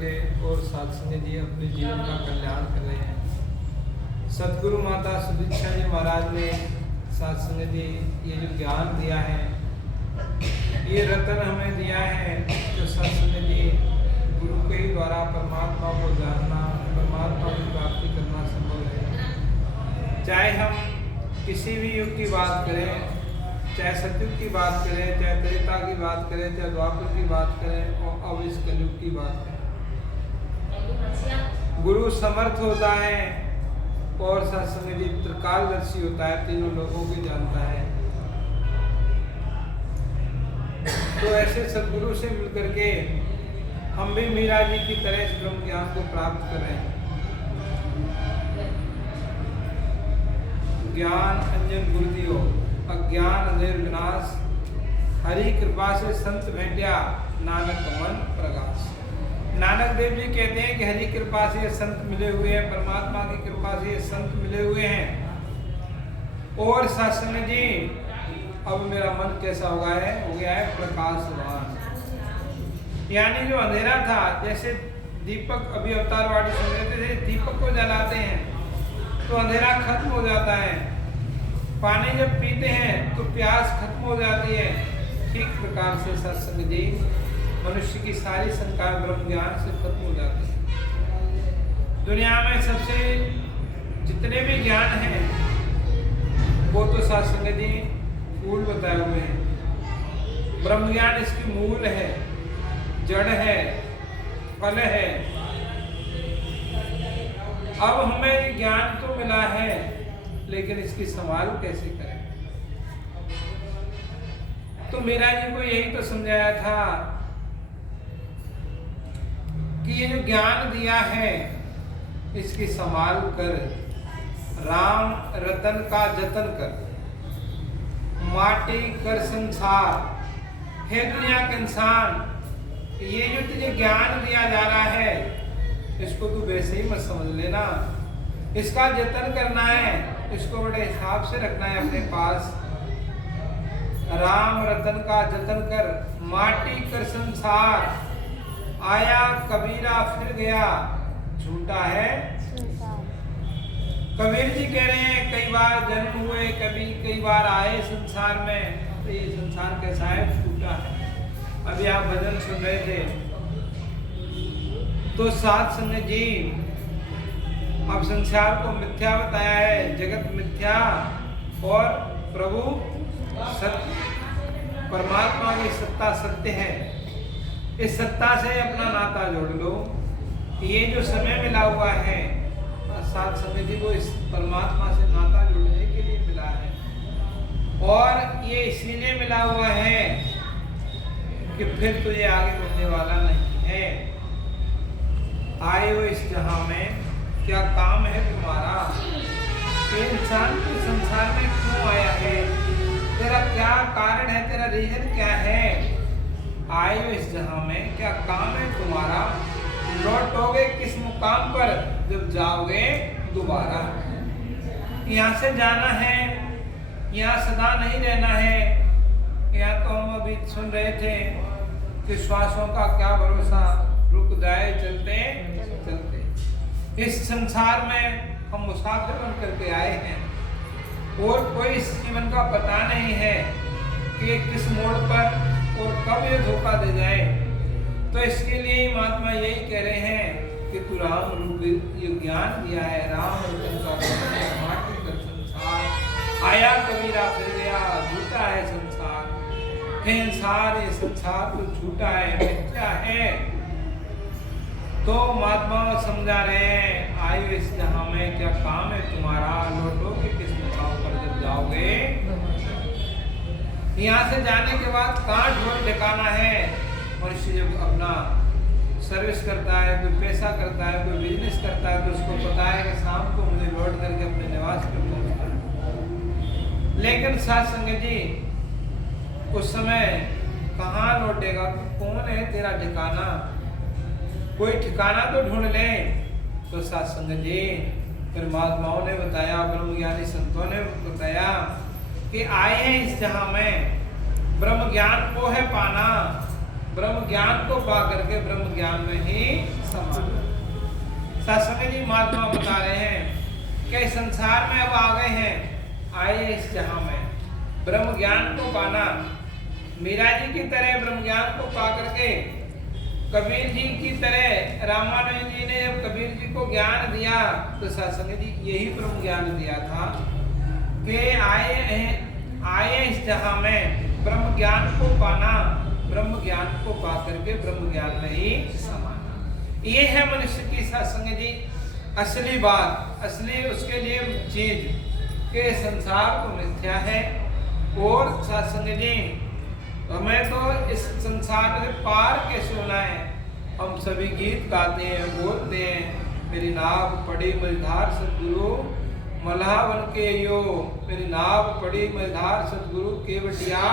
करके और साथ संगत जी अपने जीवन का कल्याण कर रहे हैं। सतगुरु माता सुदीक्षा जी महाराज ने साथ संगत जी ये जो ज्ञान दिया है, ये रतन हमें दिया है, जो साथ संगत जी गुरु के ही द्वारा परमात्मा को जानना, परमात्मा की प्राप्ति करना संभव है। चाहे हम किसी भी युग की बात करें, चाहे सतयुग की बात करें, चाहे त्रेता की बात करें, चाहे द्वापर की बात करें और अब इस कलयुग की बात करें, गुरु समर्थ होता है और सत्संग त्रिकालदर्शी होता है, तीनों लोगों को जानता है। तो ऐसे सदगुरु से मिलकर के हम भी मीरा जी की तरह इस ब्रह्म ज्ञान को प्राप्त कर रहे हैं। ज्ञान अंजन गुरु दियो, अज्ञान अंधेर विनाश, हरि कृपा से संत भेंटिया, नानक मन प्रकाश। नानक देव जी कहते हैं कि हरि कृपा से ये संत मिले हुए हैं, परमात्मा की कृपा से ये संत मिले हुए हैं। और सत्संग जी अब मेरा मन कैसा हो गया है प्रकाशवान। यानी जो अंधेरा था, जैसे दीपक अभी अवतारवाणी सुन रहे थे, दीपक को जलाते हैं तो अंधेरा खत्म हो जाता है, पानी जब पीते हैं तो प्यास खत्म हो जाती है। ठीक प्रकार से सत्संग जी मनुष्य की सारी शंकाएं ब्रह्म ज्ञान से खत्म हो जाती है। दुनिया में सबसे जितने भी ज्ञान हैं वो तो सत्संग जी फूल बताए हुए हैं। ब्रह्म ज्ञान इसकी मूल है, जड़ है, फल है। अब हमें ज्ञान तो मिला है, लेकिन इसकी संभाल कैसे करें? तो मीरा जी को यही तो समझाया था कि ये जो ज्ञान दिया है इसकी संभाल कर, राम रतन का जतन कर, माटी कर संसार। हे दुनिया के इंसान, ये जो तुझे ज्ञान दिया जा रहा है इसको तू वैसे ही मत समझ लेना, इसका जतन करना है, इसको बड़े हिसाब से रखना है अपने पास। राम रतन का जतन कर, माटी कर संसार, आया कबीरा फिर गया, झूठा है। कबीर जी कह रहे हैं कई बार जन्म हुए, कई बार आए संसार में, तो ये संसार कैसा है? झूठा है। अभी आप भजन सुन रहे थे तो साथ संग जी अब संसार को मिथ्या बताया है, जगत मिथ्या और प्रभु सत्य, परमात्मा की सत्ता सत्य है। इस सत्ता से अपना नाता जोड़ लो। ये जो समय मिला हुआ है साथ समय जी वो इस परमात्मा से नाता जोड़ने के लिए मिला है, और ये इसीलिए मिला हुआ है कि फिर तुझे आगे बढ़ने वाला नहीं है। आए हो इस जहां में, क्या काम है तुम्हारा? ये इंसान को संसार में क्यों आया है? तेरा क्या कारण है? तेरा रीजन क्या है? आए हो इस जहां में, क्या काम है तुम्हारा? लौटोगे किस मुकाम पर जब जाओगे दोबारा? यहाँ से जाना है, यहाँ सदा नहीं रहना है। यहाँ तो हम अभी सुन रहे थे कि श्वासों का क्या भरोसा, रुक जाए चलते चलते। इस संसार में हम मुसाफिर बन करके आए हैं और कोई इस जीवन का पता नहीं है कि किस मोड़ पर और कब ये धोखा दे जाए। तो इसके लिए ही महात्मा यही कह रहे हैं कि तू राम रूप ये ज्ञान दिया है, राम रूप का माटी कर संसार, आया कबीरा फिर गया, झूठा है संसार। हे इंसान, ये संसार तो झूठा है, मिथ्या है। तो महात्मा समझा रहे हैं, आयु इस जहां में, क्या काम है तुम्हारा? लौटोगे किस मुकाम पर जब जाओगे? यहाँ से जाने के बाद कहाँ ढोल ठिकाना है? मनुष्य जब अपना सर्विस करता है, कोई पैसा करता है, कोई बिजनेस करता है, तो उसको पता है कि शाम को मुझे लौट करके अपने निवास पर पहुंचना है। लेकिन साथ संगत जी उस समय कहाँ लौटेगा? कौन है तेरा ठिकाना? कोई ठिकाना तो ढूंढ ले। तो साथ संगत जी फिर महात्माओं ने बताया, ब्रह्मज्ञानी संतों ने बताया कि आए हैं इस जहां में ब्रह्म ज्ञान को है पाना, ब्रह्म ज्ञान को पा करके ब्रह्म ज्ञान में ही सत्संग जी महात्मा बता रहे हैं कि संसार में अब आ गए हैं, आए इस जहां में ब्रह्म ज्ञान को पाना। मीरा जी की तरह ब्रह्म ज्ञान को पा करके कबीर जी की तरह रामानुज जी ने जब कबीर जी को ज्ञान दिया तो सत्संग जी यही ब्रह्म ज्ञान दिया था कि आए इस जहां में ब्रह्म ज्ञान को पाना, ब्रह्म ज्ञान को पा करके ब्रह्म ज्ञान में ही समाना। ये है मनुष्य की सत्संग जी असली बात, असली उसके लिए चीज के संसार तो मिथ्या है और सत्संग जी हमें तो इस संसार से पार कैसे होना है। हम सभी गीत गाते हैं, बोलते हैं, मेरी नाव पड़ी मझधार सतगुरु मल्हा बन के यो, मेरी नाव पड़ी मझधार सतगुरु केवटिया।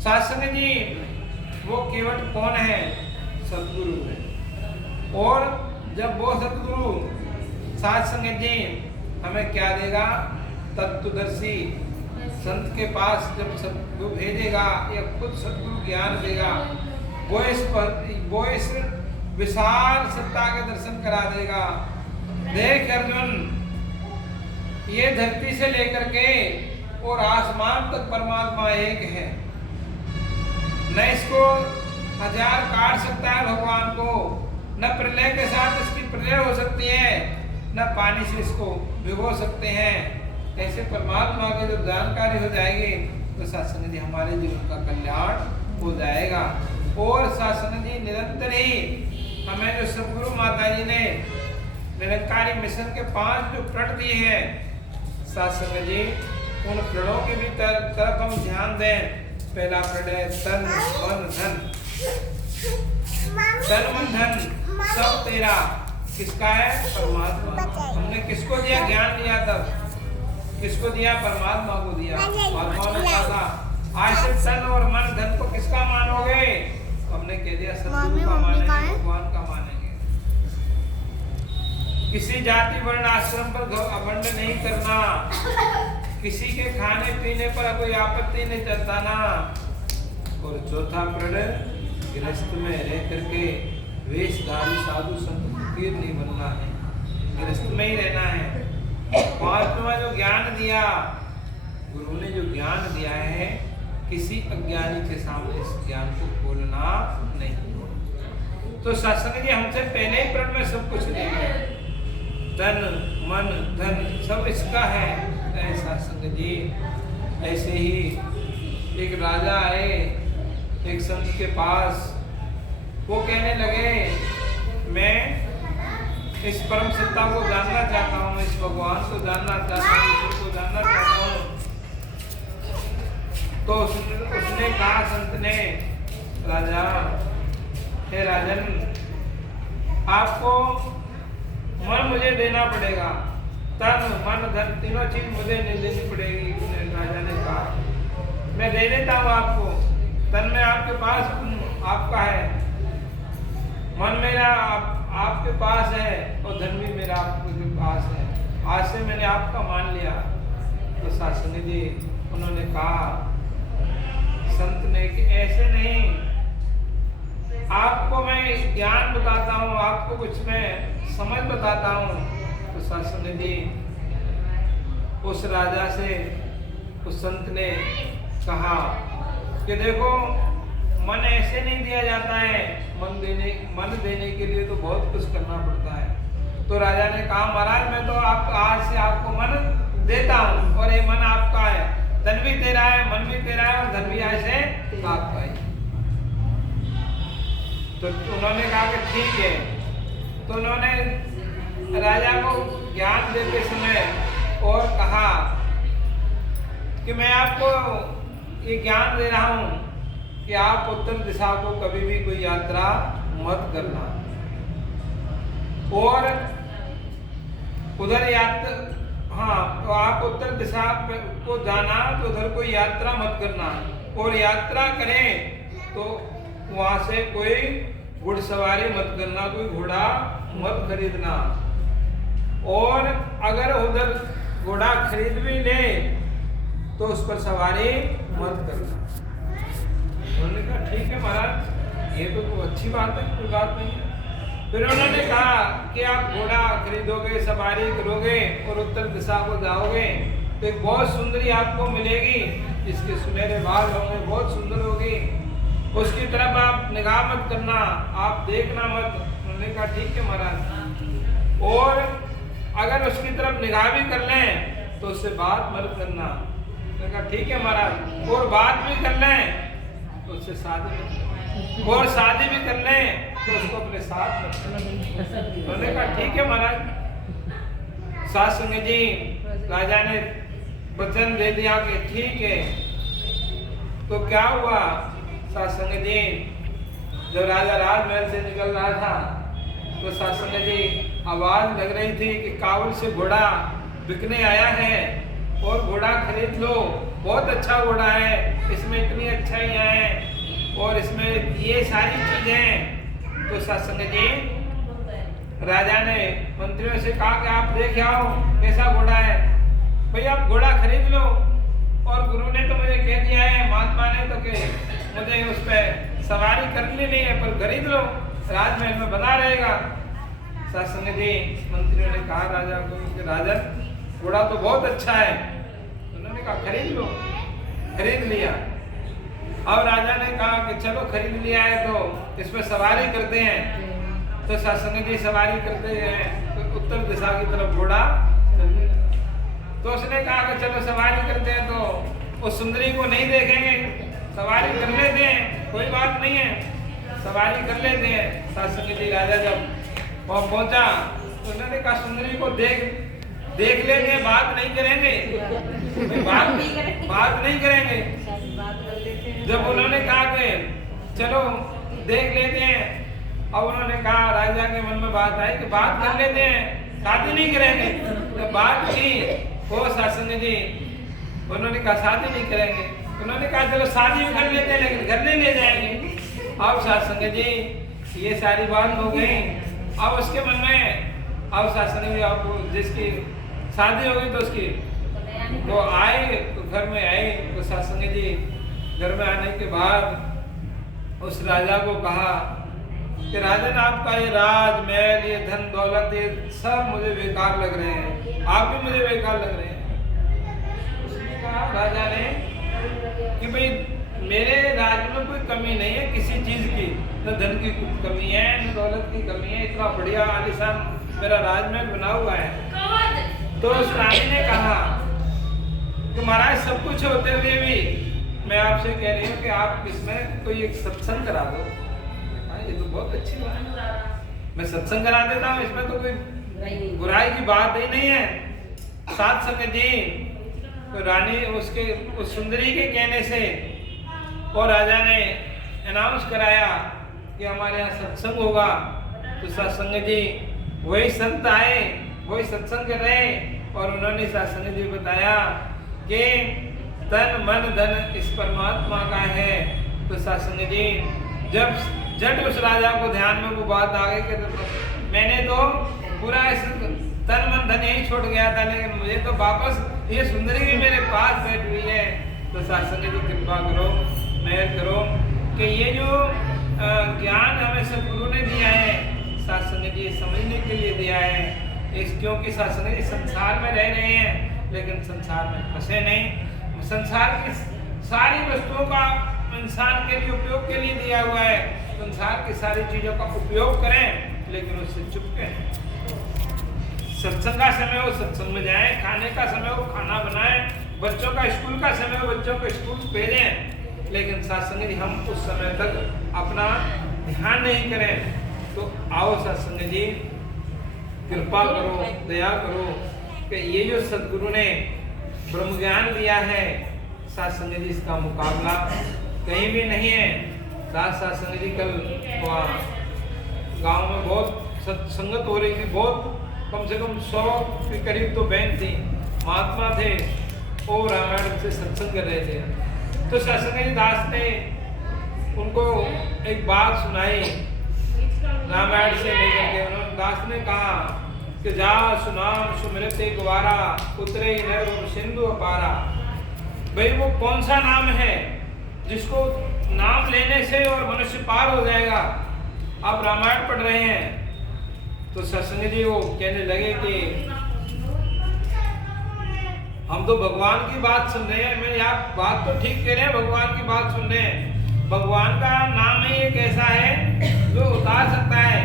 सत्संग जी वो केवट कौन है? सतगुरु है। और जब वो सतगुरु सत्संग जी हमें क्या देगा? तत्वदर्शी संत के पास जब सतगुरु भेजेगा या खुद सतगुरु ज्ञान देगा, वो इस विशाल सत्ता के दर्शन करा देगा। देख अर्जुन, ये धरती से लेकर के और आसमान तक परमात्मा एक है, न इसको हजार काट सकता है भगवान को, न प्रलय के साथ इसकी प्रलय हो सकती है, न पानी से इसको भिगो सकते हैं। ऐसे परमात्मा की जब जानकारी हो जाएगी तो सत्संग जी हमारे जीवन का कल्याण हो जाएगा। और सत्संग जी निरंतर ही हमें जो सतगुरु माता जी ने निरंकारी मिशन के 5 जो प्रण दिए हैं, सत्संग जी उन प्रणों की भी तरफ हम ध्यान दें। पहला प्रण है तन मन धन। तन मन धन सब तेरा किसका है? परमात्मा। हमने किसको दिया? ज्ञान दिया तब किसको दिया? परमात्मा को दिया। परमात्मा ने कहा आज से तन और मन धन को किसका मानोगे? हमने कह दिया सतगुरु का मानेंगे, भगवान का मानेंगे। किसी जाति वर्ण आश्रम पर घमंड नहीं करना, किसी के खाने पीने पर कोई आपत्ति नहीं जताना। और चौथा प्रण गृहस्थ में रह करके वेशधारी साधु संत फकीर नहीं बनना है, गृहस्थ में ही रहना है। पांचवा जो ज्ञान दिया, गुरु ने जो ज्ञान दिया है, किसी अज्ञानी के सामने इस ज्ञान को खोलना नहीं। तो सत्संग जी हमसे पहले ही प्रण में सब कुछ ले गए, तन मन धन सब इसका है। सत्संग जी ऐसे ही एक राजा आए एक संत के पास, वो कहने लगे मैं इस परम सत्ता को जानना चाहता हूँ, इस भगवान को जानना चाहता हूँ, ईश्वर को जानना चाहता हूँ। तो उसने कहा संत ने, राजा हे राजन, आपको मन मुझे देना पड़ेगा, तन मन धन तीनों चीज मुझे देनी पड़ेगी। राजा ने कहा मैं दे देता हूँ आपको, तन में आपके पास आपका है, मन मेरा आपके पास है और धन भी मेरा आपके पास है, आज से मैंने आपका मान लिया। तो सत्संग जी उन्होंने कहा संत ने कि ऐसे नहीं, आपको मैं ज्ञान बताता हूँ, आपको कुछ मैं समझ बताता हूँ। तो सत्संग जी उस राजा से उस संत ने कहा कि देखो मन ऐसे नहीं दिया जाता है, मन देने के लिए तो बहुत कुछ करना पड़ता है। तो राजा ने कहा महाराज मैं तो आप आज से आपको मन देता हूँ और ये मन आपका है, धन भी तेरा है, मन भी तेरा है और धन भी आज से आपका है। तो उन्होंने कहा कि ठीक है। तो उन्होंने राजा को ज्ञान देते समय और कहा कि मैं आपको ये ज्ञान दे रहा हूँ कि आप उत्तर दिशा को कभी भी कोई यात्रा मत करना, और उधर तो आप उत्तर दिशा को जाना तो उधर कोई यात्रा मत करना, और यात्रा करें तो वहां से कोई घुड़सवारी मत करना, कोई घोड़ा मत खरीदना, और अगर उधर घोड़ा खरीद भी ले तो उस पर सवारी मत करना। उन्होंने कहा ठीक है महाराज, ये तो अच्छी बात है, कोई बात नहीं है। फिर उन्होंने कहा कि आप घोड़ा खरीदोगे, सवारी करोगे और उत्तर दिशा को जाओगे तो एक बहुत सुंदरी आपको मिलेगी, जिसके सुनहरे बाल होंगे, बहुत सुंदर होगी, उसकी तरफ आप निगाह मत करना, आप देखना मत। उन्होंने कहा ठीक है महाराज, और अगर उसकी तरफ निगाह भी कर लें तो उससे बात मत करना। उन्होंने कहा ठीक है महाराज, और बात भी कर लें तो उससे शादी मत करना, और शादी भी कर लें तो उसको अपने साथ मत करना। उन्होंने कहा ठीक है महाराज। सात संग जी राजा ने वचन दे दिया कि ठीक है। तो क्या हुआ सासंग जी, जब राजा राजमहल से निकल रहा था तो सासंग जी आवाज लग रही थी कि काबुल से घोड़ा बिकने आया है और घोड़ा खरीद लो, बहुत अच्छा घोड़ा है, इसमें इतनी अच्छाइयाँ हैं और इसमें ये सारी चीजें। तो सासंग जी राजा ने मंत्रियों से कहा कि आप देख आओ कैसा घोड़ा है, भाई आप घोड़ा खरीद लो। और गुरु ने तो मुझे कह दिया है, महात्मा ने तो कि मुझे उस पर सवारी करनी नहीं है, पर खरीद लो, राजमहल में बना रहेगा। सासंग जी मंत्रियों ने कहा राजा को कि राजन घोड़ा तो बहुत अच्छा है। उन्होंने कहा खरीद लो, खरीद लिया। अब राजा ने कहा कि चलो खरीद लिया है तो इसमें सवारी करते हैं। तो सासंग जी सवारी करते हैं तो उत्तर दिशा की तरफ घोड़ा चलने लगा। तो उसने कहा कि चलो सवारी करते हैं, तो उस सुंदरी को नहीं देखेंगे, सवारी कर लेते हैं, कोई बात नहीं है, सवारी कर लेते हैं। सासंग जी राजा जब वहाँ पहुंचा तो उन्होंने कहा सुंदरी को देख लेंगे, बात नहीं करेंगे, बात नहीं करेंगे। जब उन्होंने कहा कि चलो देख लेते हैं, अब उन्होंने कहा राजा के मन में बात आई कि बात कर लेते हैं, शादी नहीं करेंगे। तो बात की वो सासंग जी, उन्होंने कहा शादी नहीं करेंगे। उन्होंने कहा चलो शादी भी कर लेते हैं लेकिन घर नहीं ले जाएंगे। अब सासंग जी ये सारी बात हो गई। अब उसके मन में, अब सासंग जी आपको जिसकी शादी होगी तो उसकी वो आए तो घर में आए। तो सासंग जी घर में आने के बाद उस राजा को कहा कि राजन आपका ये राजमहल, ये धन दौलत, ये सब मुझे बेकार लग रहे हैं, आप भी मुझे बेकार लग रहे हैं। उसने कहा राजा ने कि भाई मेरे राज्य में कोई कमी नहीं है किसी चीज की, न धन की कमी है न दौलत की कमी है, इतना बढ़िया आलीशान मेरा राजमहल बना हुआ है। तो उस रानी ने कहा कि महाराज सब कुछ होते हुए भी मैं आपसे कह रही हूँ कि आप इसमें कोई एक सत्संग करा दो। ये तो बहुत अच्छी बात है, मैं सत्संग करा देता हूँ, इसमें तो कोई बुराई की बात ही नहीं है। सात संग जी तो रानी उसके उस सुंदरी के कहने से और राजा ने अनाउंस कराया कि हमारे यहाँ सत्संग होगा। तो सत्संग जी वही संत आए, वही सत्संग कर रहे और उन्होंने सत्संग जी बताया कि तन मन धन इस परमात्मा का है। तो सत्संग जी जब जट उस राजा को ध्यान में वो बात आ गई कि मैंने तो पूरा तन मन धन यही छोड़ गया था, लेकिन मुझे तो वापस ये सुंदरी भी मेरे पास बैठ हुई है। तो सत्संग जी कृपा करो, मेहर करो कि ये जो ज्ञान हमें सदगुरु ने दिया है, सत्संग जी समझने के लिए दिया है। इस क्योंकि सत्संग जी संसार में रह रहे हैं लेकिन संसार में फंसे नहीं। संसार की सारी वस्तुओं का इंसान के लिए उपयोग के लिए दिया हुआ है। संसार की सारी चीजों का उपयोग करें लेकिन उससे चुपके। सत्संग का समय हो सत्संग में जाएं, खाने का समय हो खाना बनाएं, बच्चों का स्कूल का समय हो बच्चों को स्कूल भेजें, लेकिन सत्संग जी हम उस समय तक अपना ध्यान नहीं करें। तो आओ सत्संग जी कृपा करो, दया करो कि ये जो सदगुरु ने ब्रह्म ज्ञान दिया है, सत्संग जी इसका मुकाबला कहीं भी नहीं है। सत्संग जी कल गांव में बहुत सत्संगत हो रही थी, बहुत कम से कम 100 के करीब तो बहन थी, महात्मा थे और रामायण से सत्संग कर रहे थे। तो सत्संग जी दास ने उनको एक बात सुनाई रामायण से लेकर के। उन्होंने दास ने कहा कि जा सुनाम सुमिरत ग्वारा उतरे नर सिंधु अपारा। भाई वो कौन सा नाम है जिसको नाम लेने से और मनुष्य पार हो जाएगा। आप रामायण पढ़ रहे हैं, तो सत्संग जी वो कहने लगे कि हम तो भगवान की बात सुन रहे हैं। मैं आप बात तो ठीक कह रहे हैं, भगवान की बात सुन रहे हैं। भगवान का नाम ही एक ऐसा है जो उतार सकता है,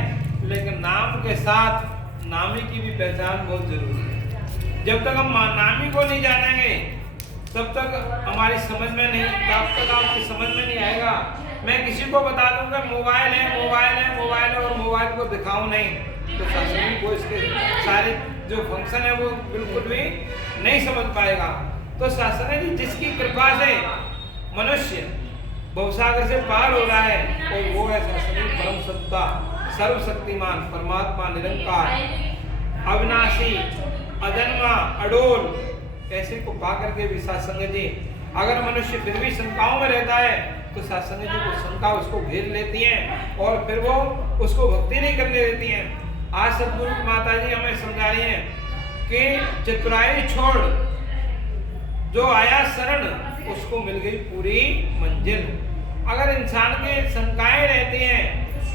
लेकिन नाम के साथ नामी की भी पहचान बहुत जरूरी है। जब तक हम नामी को नहीं जानेंगे तब तक हमारी समझ में नहीं, तब तक आपकी समझ में नहीं आएगा। मैं किसी को बता दूंगा मोबाइल है मोबाइल है मोबाइल है और मोबाइल को दिखाऊं नहीं, तो शास्त्री को इसके सारे जो फंक्शन है वो बिल्कुल भी नहीं समझ पाएगा। तो शास्त्री जी जिसकी कृपा से मनुष्य भवसागर से पार हो रहा है, और वो है शास्त्री परम सत्ता, सर्वशक्तिमान परमात्मा, निरंकार, अविनाशी, अजन्मा, अडोल, ऐसे को पा करके भी सत्संग जी अगर मनुष्य फिर भी शंकाओं में रहता है तो सत्संग जी को शंका उसको घेर लेती है और फिर वो उसको भक्ति नहीं करने देती है। आज सतगुरु माता जी हमें समझा रही हैं कि चतुराई छोड़ जो आया शरण उसको मिल गई पूरी मंजिल। अगर इंसान के शंकाएं रहती हैं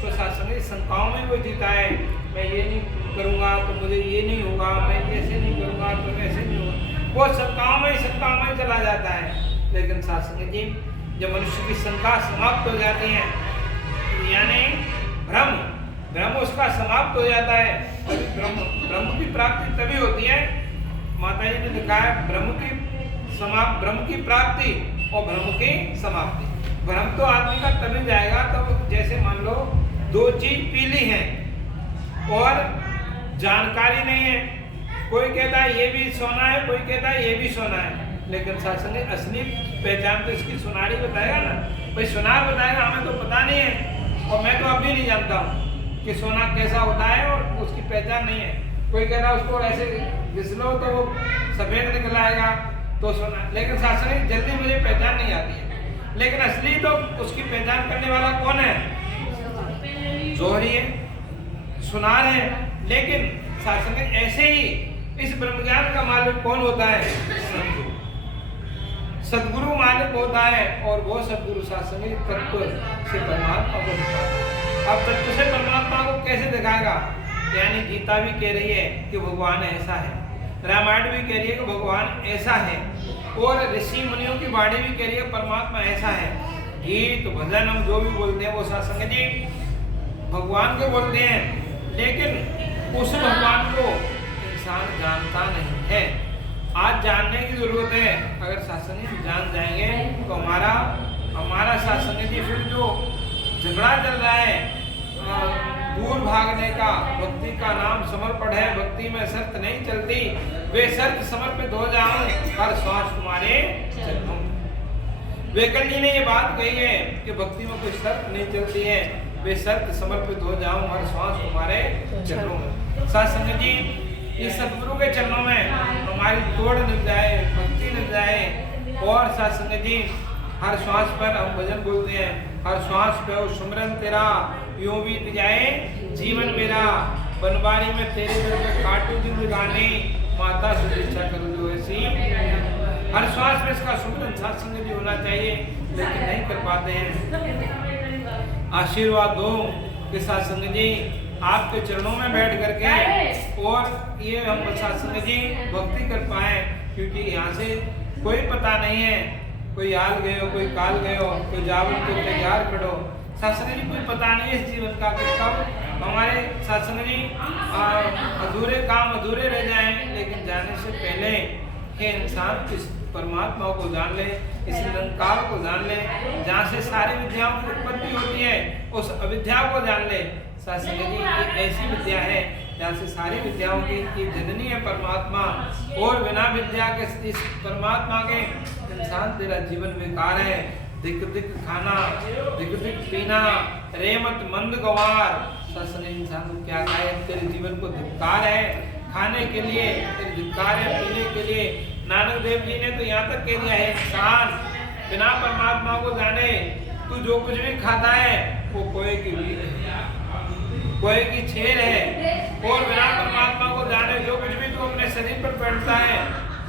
तो सत्संग शंकाओं में वो जीता है। मैं ये नहीं करूँगा तो मुझे ये नहीं होगा, मैं ऐसे नहीं करूँगा तो ऐसे नहीं होगा, वो शंकाओं में चला जाता है। लेकिन सत्संग जी जब मनुष्य की शंका समाप्त हो जाती है, यानी भ्रम उसका समाप्त हो जाता है, तभी ब्रह्म की प्राप्ति तभी होती है। माता जी ने लिखा है ब्रह्म की प्राप्ति और ब्रह्म की समाप्ति। भ्रम तो आदमी का तभी जाएगा तो जैसे मान लो दो चीज पीली है और जानकारी नहीं है, कोई कहता है ये भी सोना है, कोई कहता है ये भी सोना है, लेकिन सत्संग असली पहचान तो इसकी सुनारी बताएगा ना। भाई सुनार बताएगा, हमें तो पता नहीं है और मैं तो अभी नहीं जानता हूँ कि सोना कैसा होता है और उसकी पहचान नहीं है। कोई कहता है उसको ऐसे घिसलो तो वो सफेद निकल आएगा तो सोना, लेकिन सत्संग जल्दी मुझे पहचान नहीं आती है। लेकिन असली तो उसकी पहचान करने वाला कौन है? जोहरी है, सुनार है। लेकिन सत्संग ऐसे ही इस ब्रह्म ज्ञान का मालिक कौन होता है? सतगुरु मालिक होता है और वो सतगुरु सत्संग तत्व से परमात्मा को दिखाता। अब तत्व से परमात्मा को कैसे दिखाएगा? यानी गीता भी कह रही है कि भगवान ऐसा है, रामायण भी कह रही है कि भगवान ऐसा है, और ऋषि मुनियों की वाणी भी कह रही है परमात्मा ऐसा है। गीत भजन हम जो भी बोलते हैं वो सत्संग जी भगवान के बोलते हैं, लेकिन उस भगवान को इंसान जानता नहीं है। आज जानने की जरूरत है। अगर सत्संग जान जाएंगे तो हमारा सत्संग जी फिर जो झगड़ा चल रहा है दूर भागने का, भक्ति का नाम समर्पण है, भक्ति में शर्त नहीं चलती, वे शर्त समर्पित हो जाऊं हर श्वास तुम्हारे चरणों। वेकल जी ने ये बात कही है कि भक्ति में कोई शर्त नहीं चलती है, वे शर्त समर्पित हो जाऊं हर श्वास तुम्हारे चरणों में। सत्संग जी इस सतगुरु के चरणों में हमारी तोड़ निभ जाए, भक्ति निभ जाए, और सत्संग जी हर श्वास पर हम भजन बोलते हैं, हर श्वास पे वो सुमरन तेरा यूं बीत जाए जीवन मेरा, बनवारी में तेरे दर पे काटू जिंदगानी, माता से इच्छा करो जो ऐसी। हर श्वास में इसका सुमरन सत्संग जी होना चाहिए, लेकिन नहीं कर पाते हैं। आशीर्वाद दो कि सत्संग जी आपके चरणों में बैठ करके और ये हम सत्संग जी भक्ति कर पाए, क्योंकि यहाँ से कोई पता नहीं है, कोई आल गए हो, कोई काल गए हो, कोई जावन को तैयार करो। सत्संग जी कोई पता नहीं है इस जीवन का कि कब हमारे सत्संग जी अधूरे काम अधूरे रह जाएं। लेकिन जाने से पहले ये इंसान इस परमात्मा को जान ले, इस निरंकार को जान ले, जहाँ से सारी विद्याओं की उत्पत्ति होती है, उस अविद्या को जान ले। सत्संग जी एक ऐसी विद्या है जहाँ से सारी विद्याओं की जननी है परमात्मा, और बिना विद्या के इस परमात्मा के इंसान तेरा जीवन बेकार है। दिक दिक खाना, दिक दिक पीना, रेमत मंद गवार। सत्संग इंसान को क्या कहे? तेरे जीवन को धिक्कार है खाने के लिए, तेरे धिक्कार है पीने के लिए। नानक देव जी ने तो यहाँ तक कह दिया है, इंसान बिना परमात्मा को जाने तू जो कुछ भी खाता है वो कोए की छेर है, और बिना परमात्मा को जाने जो कुछ भी तू अपने शरीर पर पहनता है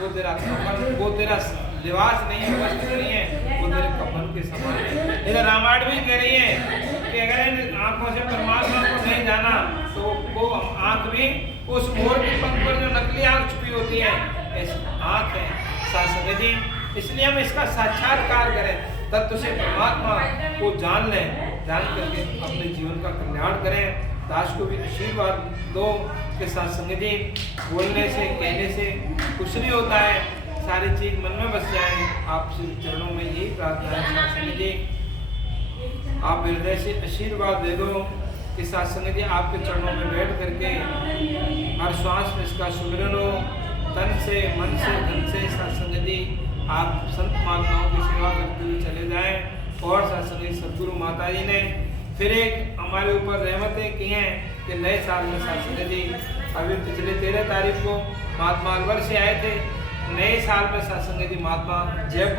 वो तेरा कफन, वो तेरा लिबास नहीं है, वस्त्र नहीं है, वो तेरे कफन के समान है। इधर रामायण भी कह रही है कि अगर इन आंखों से परमात्मा को नहीं जाना तो वो आंख भी उस मोर की पंख पर जो नकली आंख छुपी होती है, ऐसी आंख है साथ संगत जी। इसलिए हम इसका साक्षात्कार करें, तत्व से परमात्मा को जान लें, जान करके अपने जीवन का कल्याण करें। दास को भी आशीर्वाद दो कि साथ संगत जी बोलने से कहने से कुछ नहीं होता है, सारी चीज मन में बस जाए। आपसे चरणों में यही प्रार्थना है साथ संगत जी, आप हृदय से आशीर्वाद दे दो कि साथ संगत जी आपके चरणों में बैठ करके हर श्वास में इसका सुमिरन हो, तन से मन से धन से साथ संगत जी आप संत महात्माओं की सेवा करते हुए चले जाएं। और साथ संगत सदगुरु माता जी ने फिर एक हमारे ऊपर रहमतें की हैं कि नए साल में साथ संगत जी अभी पिछले 13 तारीख को महात्मा अलवर से आए थे। नए साल में साथ संगत जी महात्मा जयपुर